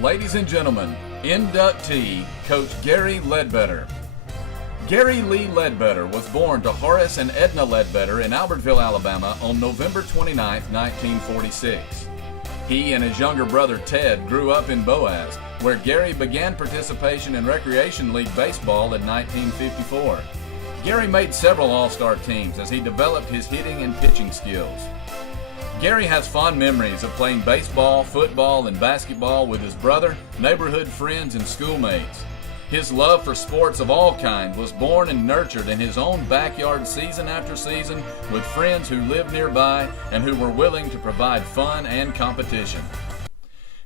Ladies and gentlemen, inductee, Coach Gerry Ledbetter. Gerry Lee Ledbetter was born to Horace and Edna Ledbetter in Albertville, Alabama on November 29, 1946. He and his younger brother Ted grew up in Boaz, where Gerry began participation in Recreation League baseball in 1954. Gerry made several all-star teams as he developed his hitting and pitching skills. Gerry has fond memories of playing baseball, football, and basketball with his brother, neighborhood friends, and schoolmates. His love for sports of all kinds was born and nurtured in his own backyard season after season with friends who lived nearby and who were willing to provide fun and competition.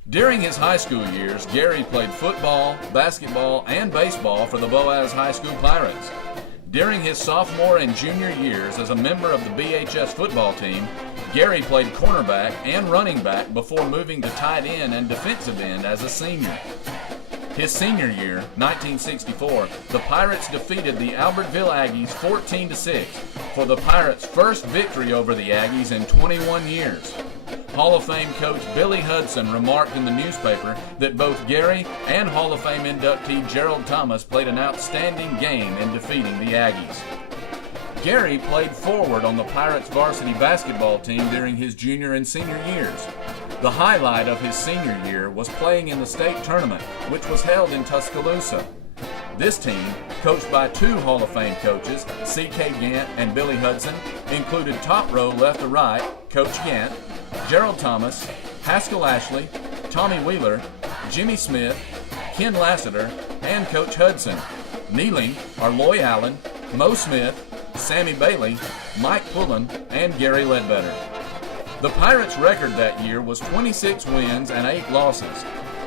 During his high school years, Gerry played football, basketball, and baseball for the Boaz High School Pirates. During his sophomore and junior years as a member of the BHS football team, Gerry played cornerback and running back before moving to tight end and defensive end as a senior. His senior year, 1964, the Pirates defeated the Albertville Aggies 14-6 for the Pirates' first victory over the Aggies in 21 years. Hall of Fame coach Billy Hudson remarked in the newspaper that both Gerry and Hall of Fame inductee Gerald Thomas played an outstanding game in defeating the Aggies. Gerry played forward on the Pirates varsity basketball team during his junior and senior years. The highlight of his senior year was playing in the state tournament, which was held in Tuscaloosa. This team, coached by two Hall of Fame coaches, C.K. Gant and Billy Hudson, included top row left to right, Coach Gant, Gerald Thomas, Haskell Ashley, Tommy Wheeler, Jimmy Smith, Ken Lassiter, and Coach Hudson. Kneeling are Loy Allen, Mo Smith, Sammy Bailey, Mike Pullen, and Gerry Ledbetter. The Pirates' record that year was 26 wins and 8 losses.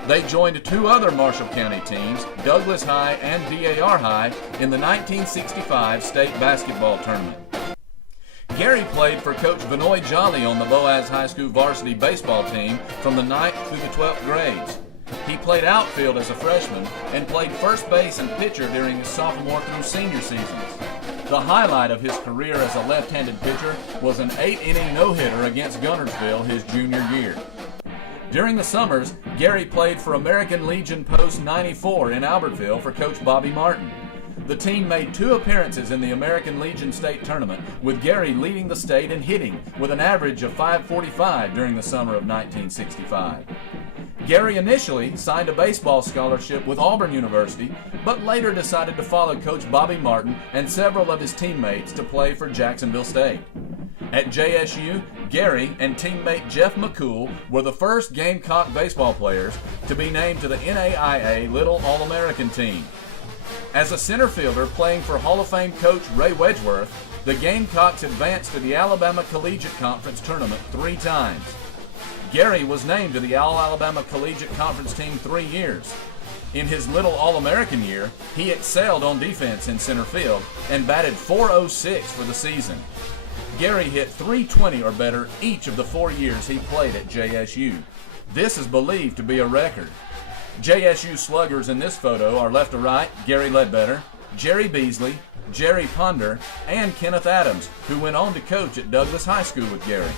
They joined two other Marshall County teams, Douglas High and DAR High, in the 1965 state basketball tournament. Gerry played for Coach Vinoy Jolly on the Boaz High School varsity baseball team from the 9th through the 12th grades. He played outfield as a freshman and played first base and pitcher during his sophomore through senior seasons. The highlight of his career as a left-handed pitcher was an 8-inning no-hitter against Guntersville his junior year. During the summers, Gerry played for American Legion Post 94 in Albertville for Coach Bobby Martin. The team made 2 appearances in the American Legion State Tournament, with Gerry leading the state in hitting with an average of .545 during the summer of 1965. Gerry initially signed a baseball scholarship with Auburn University, but later decided to follow Coach Bobby Martin and several of his teammates to play for Jacksonville State. At JSU, Gerry and teammate Jeff McCool were the first Gamecock baseball players to be named to the NAIA Little All-American team. As a center fielder playing for Hall of Fame coach Ray Wedgeworth, the Gamecocks advanced to the Alabama Collegiate Conference Tournament 3 times. Gerry was named to the All-Alabama Collegiate Conference team 3 years. In his Little All-American year, he excelled on defense in center field and batted .406 for the season. Gerry hit .320 or better each of the 4 years he played at JSU. This is believed to be a record. JSU sluggers in this photo are left to right Gerry Ledbetter, Jerry Beasley, Jerry Ponder, and Kenneth Adams, who went on to coach at Douglas High School with Gerry.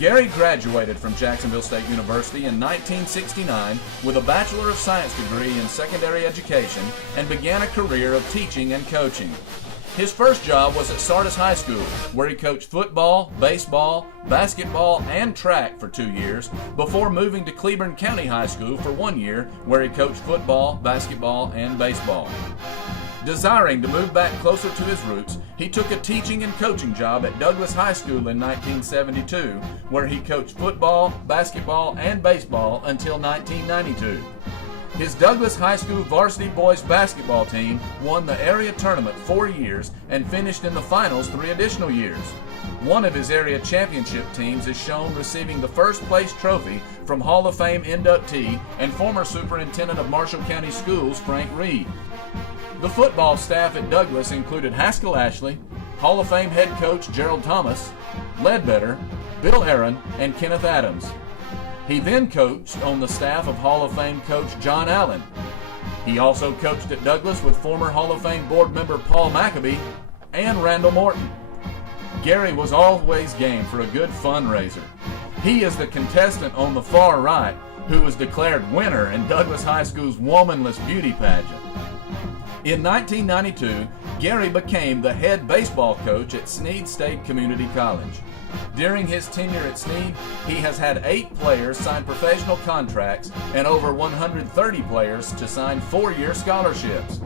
Gerry graduated from Jacksonville State University in 1969 with a Bachelor of Science degree in secondary education and began a career of teaching and coaching. His first job was at Sardis High School, where he coached football, baseball, basketball, and track for 2 years before moving to Cleburne County High School for 1 year, where he coached football, basketball, and baseball. Desiring to move back closer to his roots, he took a teaching and coaching job at Douglas High School in 1972, where he coached football, basketball, and baseball until 1992. His Douglas High School varsity boys basketball team won the area tournament 4 years and finished in the finals 3 additional years. One of his area championship teams is shown receiving the first place trophy from Hall of Fame inductee and former superintendent of Marshall County Schools, Frank Reed. The football staff at Douglas included Haskell Ashley, Hall of Fame head coach Gerald Thomas, Ledbetter, Bill Aaron, and Kenneth Adams. He then coached on the staff of Hall of Fame coach John Allen. He also coached at Douglas with former Hall of Fame board member Paul McAbee and Randall Morton. Gerry was always game for a good fundraiser. He is the contestant on the far right who was declared winner in Douglas High School's Womanless Beauty Pageant. In 1992, Gerry became the head baseball coach at Snead State Community College. During his tenure at Snead, he has had 8 players sign professional contracts and over 130 players to sign 4-year scholarships.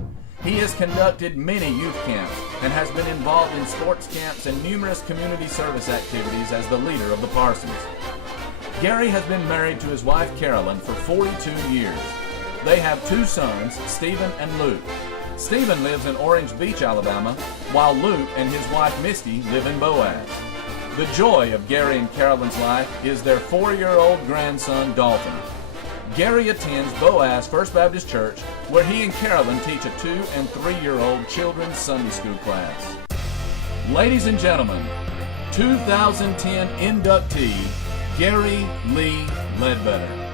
He has conducted many youth camps and has been involved in sports camps and numerous community service activities as the leader of the Parsons. Gerry has been married to his wife Carolyn for 42 years. They have 2 sons, Stephen and Luke. Stephen lives in Orange Beach, Alabama, while Luke and his wife Misty live in Boaz. The joy of Gerry and Carolyn's life is their 4-year-old grandson, Dalton. Gerry attends Boaz First Baptist Church, where he and Carolyn teach a 2- and 3-year-old children's Sunday school class. Ladies and gentlemen, 2010 inductee, Gerry Lee Ledbetter.